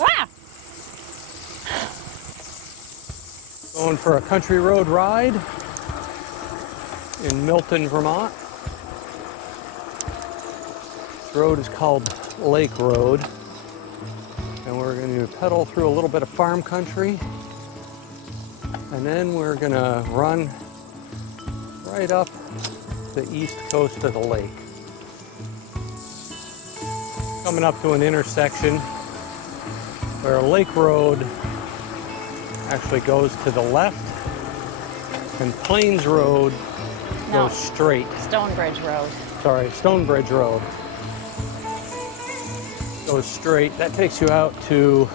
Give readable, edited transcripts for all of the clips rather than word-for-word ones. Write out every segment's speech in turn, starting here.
Ah! Going for a country road ride in Milton, Vermont. This road is called Lake Road, and we're going to pedal through a little bit of farm country, and then we're going to run right up the east coast of the lake. Coming up to an intersection where Lake Road actually goes to the left and Plains Road goes straight. Stonebridge Road. Sorry, Stonebridge Road goes straight. That takes you out to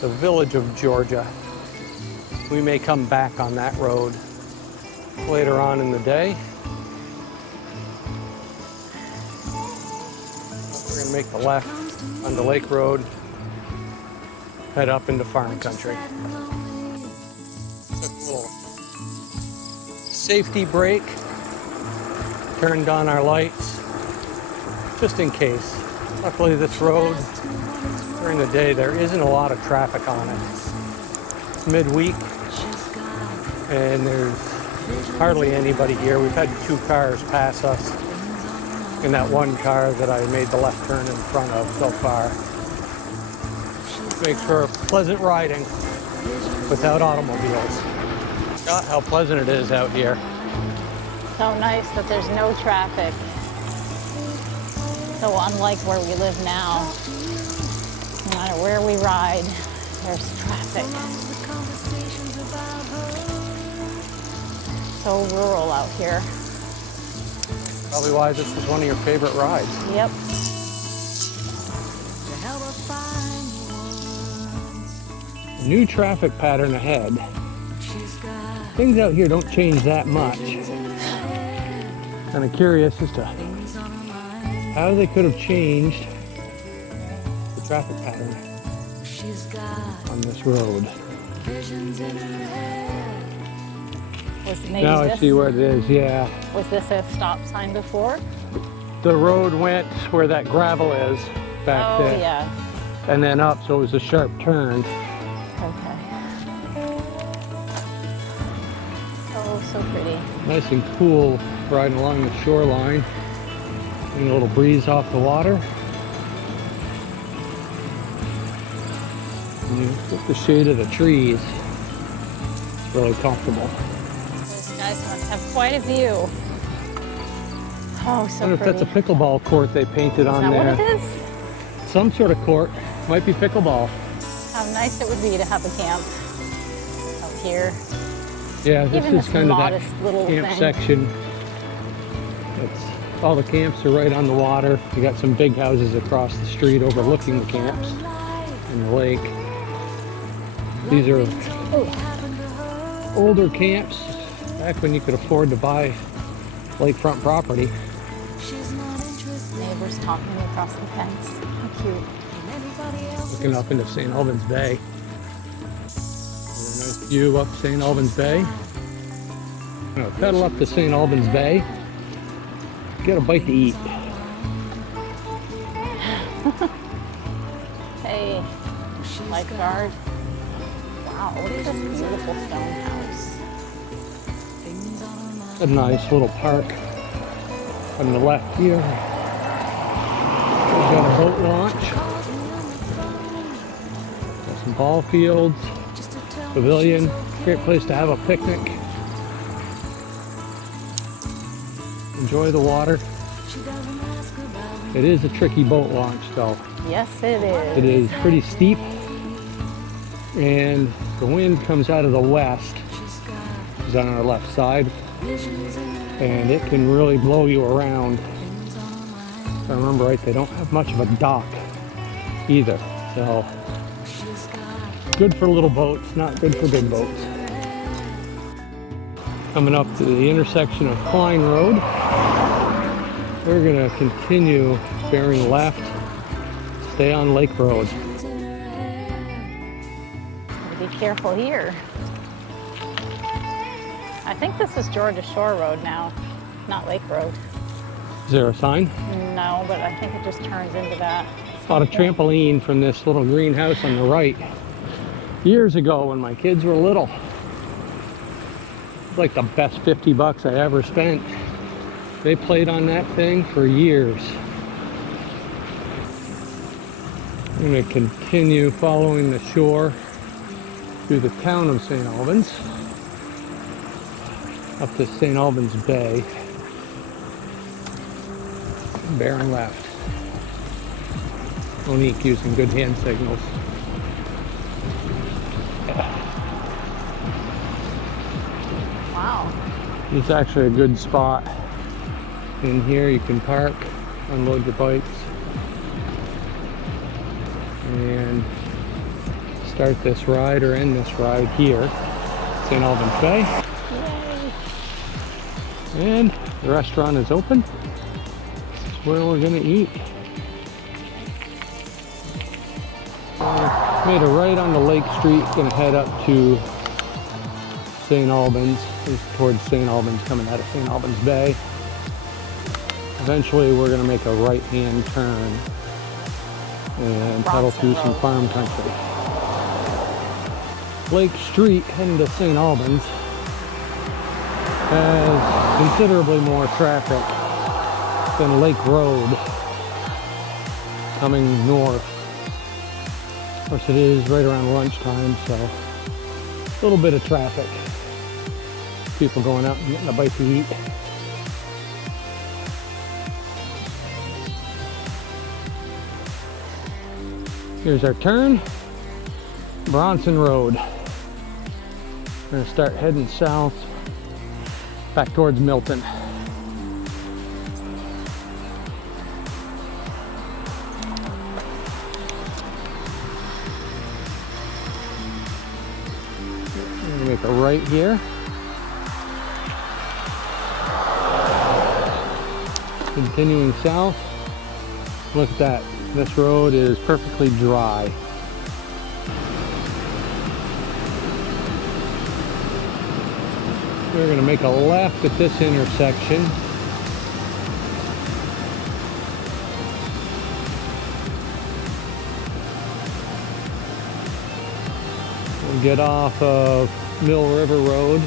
the village of Georgia. We may come back on that road later on in the day. We're going to make the left onto Lake Road, head up into farm country. Took a little safety brake, turned on our lights, just in case. Luckily this road, during the day, there isn't a lot of traffic on it. It's midweek, and there's hardly anybody here. We've had 2 cars pass us in that one car that I made the left turn in front of so far. Makes for pleasant riding without automobiles. God, how pleasant it is out here. So nice that there's no traffic. So unlike where we live now, no matter where we ride, there's traffic. So rural out here. Probably why this is one of your favorite rides. Yep. New traffic pattern ahead. Things out here don't change that much. Kind of curious as to how they could have changed the traffic pattern on this road. Now I see where it is, yeah. Was this a stop sign before? The road went where that gravel is back there. Oh, yeah. And then up, so it was a sharp turn. Okay. Oh, so pretty. Nice and cool riding along the shoreline. Getting a little breeze off the water. And you get the shade of the trees. It's really comfortable. Those guys must have quite a view. Oh, so I wonder if that's a pickleball court they painted on there. Is that what it is? Some sort of court. Might be pickleball. How nice it would be to have a camp out here. Yeah, this Even is kind of that little camp thing. section. All the camps are right on the water. You got some big houses across the street overlooking the camps and the lake. These are older camps, back when you could afford to buy lakefront property. Neighbors talking across the fence. How cute. Looking up into St. Albans Bay. Nice view up St. Albans Bay. I'm gonna pedal up to St. Albans Bay. Get a bite to eat. Hey, lifeguard. Wow, look at this beautiful stone house. A nice little park on the left here. We've got a boat launch. Got some ball fields, pavilion. Great place to have a picnic. Enjoy the water. It is a tricky boat launch though. Yes, it is. It is pretty steep, and the wind comes out of the west. It's on our left side, and it can really blow you around. If I remember right, they don't have much of a dock either, so good for little boats, not good for big boats. Coming up to the intersection of Klein Road, we're going to continue bearing left, stay on Lake Road. Be careful here. I think this is Georgia Shore Road now, not Lake Road. Is there a sign? No, but I think it just turns into that. Bought a trampoline from this little greenhouse on the right years ago when my kids were little. It's like the best 50 bucks I ever spent. They played on that thing for years. I'm going to continue following the shore through the town of St. Albans up to St. Albans Bay, bearing left. Monique using good hand signals. Wow. It's actually a good spot. In here you can park, unload your bikes, and start this ride or end this ride here, St. Albans Bay. Yay. And the restaurant is open. This is where we're gonna eat. Made a right onto Lake Street, gonna head up to St. Albans, towards St. Albans, coming out of St. Albans Bay. Eventually we're gonna make a right-hand turn and pedal through some farm country. Lake Street heading to St. Albans has considerably more traffic than Lake Road coming north. Of course it is right around lunchtime, so a little bit of traffic. People going out and getting a bite to eat. Here's our turn, Bronson Road. We're gonna start heading south, back towards Milton. We're gonna make a right here. Continuing south, look at that. This road is perfectly dry. We're going to make a left at this intersection. We'll get off of Mill River Road.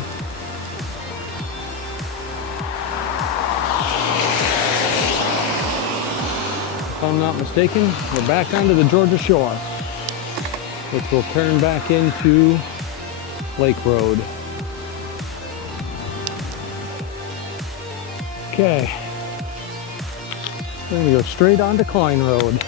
If I'm not mistaken, we're back onto the Georgia Shore, which will turn back into Lake Road. Okay, then we go straight onto Klein Road.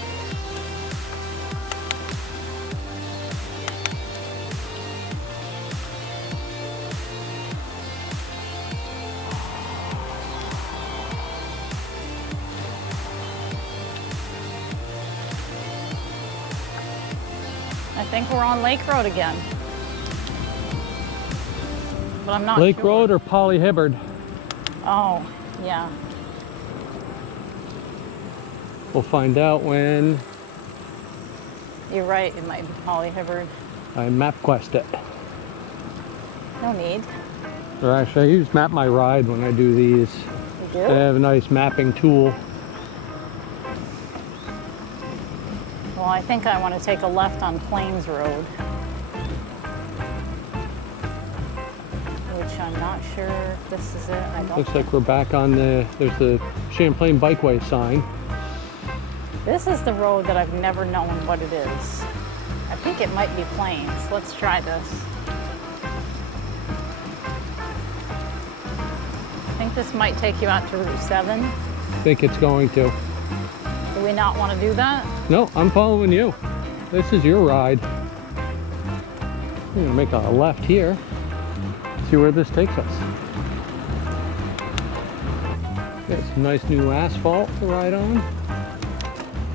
I think we're on Lake Road again. But I'm not Lake sure. Road or Polly Hibbard? Oh, yeah. We'll find out when You're right, it might be Polly Hibbard. I MapQuest it. No need. Or actually, I use Map My Ride when I do these. You do? They have a nice mapping tool. Well, I think I want to take a left on Plains Road. Which I'm not sure if this is it. I don't. Looks like we're back on there's the Champlain Bikeway sign. This is the road that I've never known what it is. I think it might be Plains. Let's try this. I think this might take you out to Route 7. I think it's going to. Do we not want to do that? No, I'm following you. This is your ride. I'm gonna make a left here. See where this takes us. Got some nice new asphalt to ride on.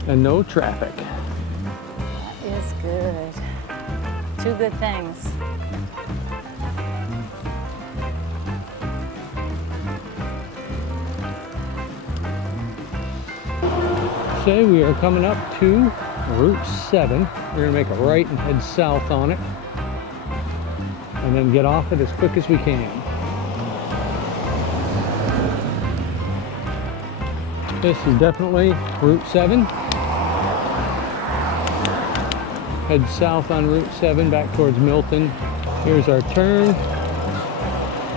And no traffic. That is good. Two good things. Say we are coming up to Route 7. We're gonna make a right and head south on it. And then get off it as quick as we can. This is definitely Route 7. Head south on Route 7 back towards Milton. Here's our turn.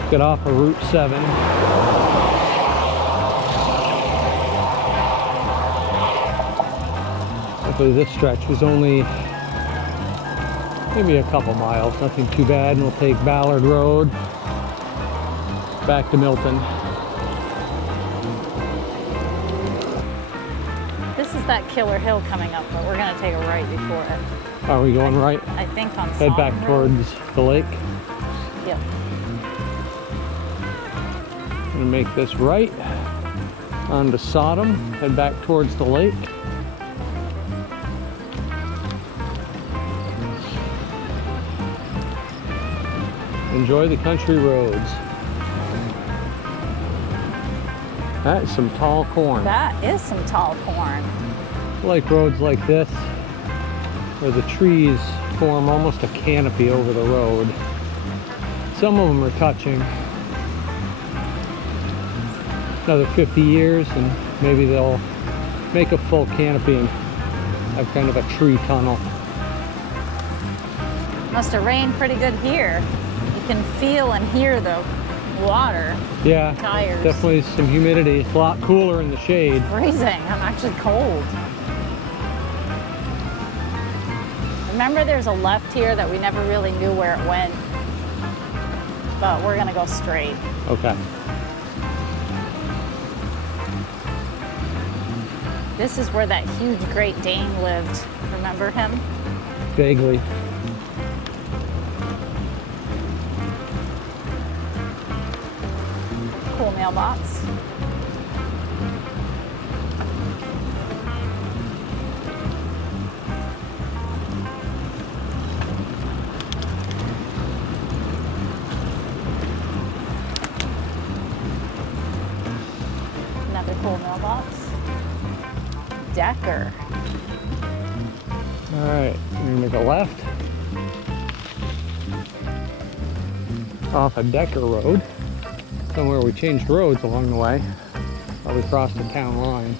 Get off of Route 7. Hopefully this stretch was only maybe a couple miles, nothing too bad, and we'll take Ballard Road back to Milton. This is that Killer Hill coming up, but we're gonna take a right before it. Are we going right? I think on Head back Sodom Road. towards the lake. Yep. Gonna make this right onto Sodom, head back towards the lake. Enjoy the country roads. That is some tall corn. That is some tall corn. Like roads like this, where the trees form almost a canopy over the road. Some of them are touching. Another 50 years and maybe they'll make a full canopy and have kind of a tree tunnel. Must have rained pretty good here. You can feel and hear the water. Yeah, Tires. definitely some humidity. It's a lot cooler in the shade. Freezing. I'm actually cold. Remember there's a left here that we never really knew where it went, but we're gonna go straight. Okay. This is where that huge Great Dane lived. Remember him? Vaguely. Cool mailbox. Another cool mailbox. Decker. All right, we're gonna make a left off of Decker Road. Somewhere we changed roads along the way. Probably crossed the town line.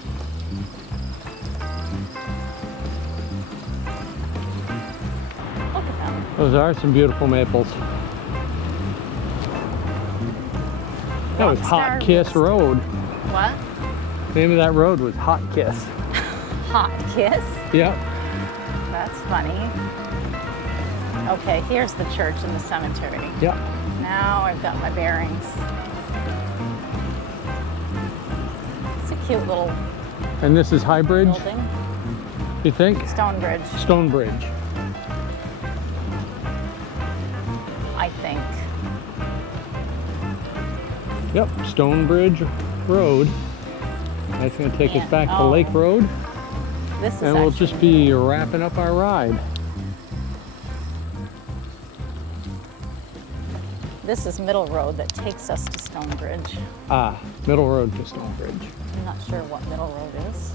Look at them. Those are some beautiful maples. That was Hot Rockstar Kiss Road. What? The name of that road was Hot Kiss. Hot Kiss? Yep. That's funny. Okay, here's the church and the cemetery. Yep. Now I've got my bearings. It's a cute little And this is High Bridge, building. you think? Stonebridge, Stone Bridge. I think. Yep, Stonebridge Road. That's going to take us And- back to oh. Lake Road, This is and we'll actually just be wrapping up our ride. This is Middle Road that takes us to Stonebridge. Ah, Middle Road to Stonebridge. I'm not sure what Middle Road is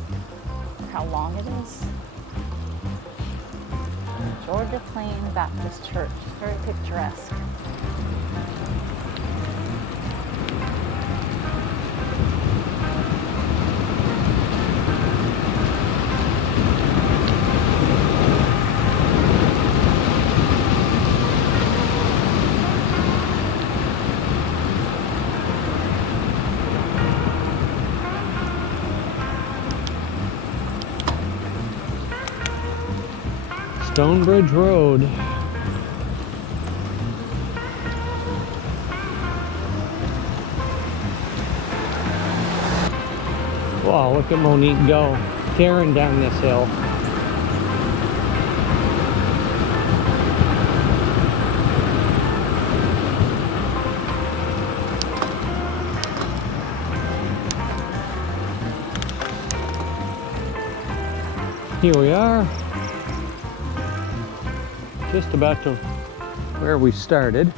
or how long it is. Georgia Plain Baptist Church, very picturesque. Stonebridge Road. Wow, look at Monique go, tearing down this hill. Here we are. Just about to where we started.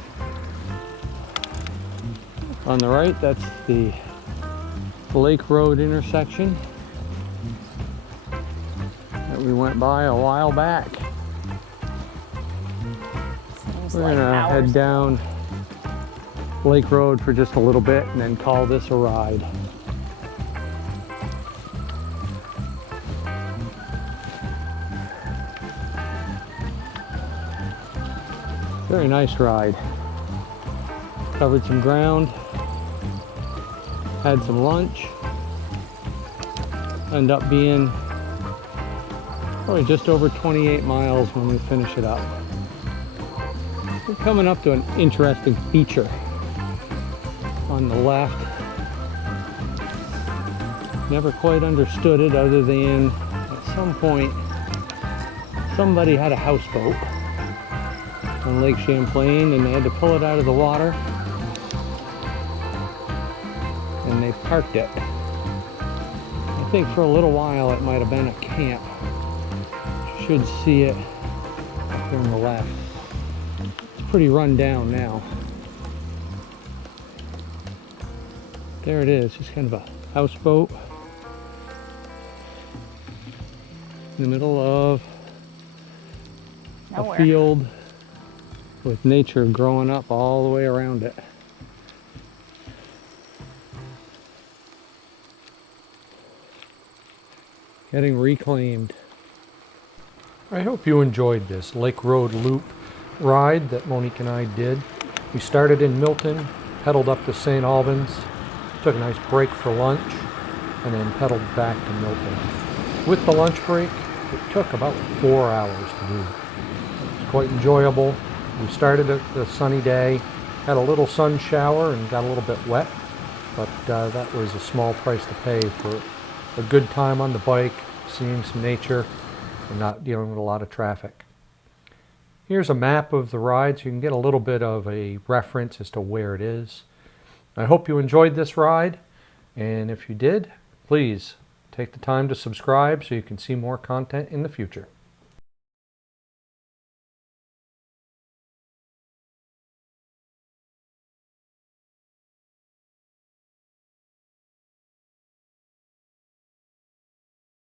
On the right, that's the Lake Road intersection that we went by a while back. Seems We're like gonna hours head ago. down Lake Road for just a little bit and then call this a ride. Very nice ride. Covered some ground, had some lunch, ended up being probably just over 28 miles when we finish it up. We're coming up to an interesting feature on the left. Never quite understood it other than at some point somebody had a houseboat on Lake Champlain and they had to pull it out of the water and they parked it. I think for a little while it might have been a camp. You should see it up there on the left. It's pretty run down now. There it is, just kind of a houseboat in the middle of Nowhere. a field with nature growing up all the way around it. Getting reclaimed. I hope you enjoyed this Lake Road Loop ride that Monique and I did. We started in Milton, pedaled up to St. Albans, took a nice break for lunch, and then pedaled back to Milton. With the lunch break, it took about 4 hours to do. It was quite enjoyable. We started a sunny day, had a little sun shower and got a little bit wet, but that was a small price to pay for a good time on the bike, seeing some nature, and not dealing with a lot of traffic. Here's a map of the ride so you can get a little bit of a reference as to where it is. I hope you enjoyed this ride, and if you did, please take the time to subscribe so you can see more content in the future.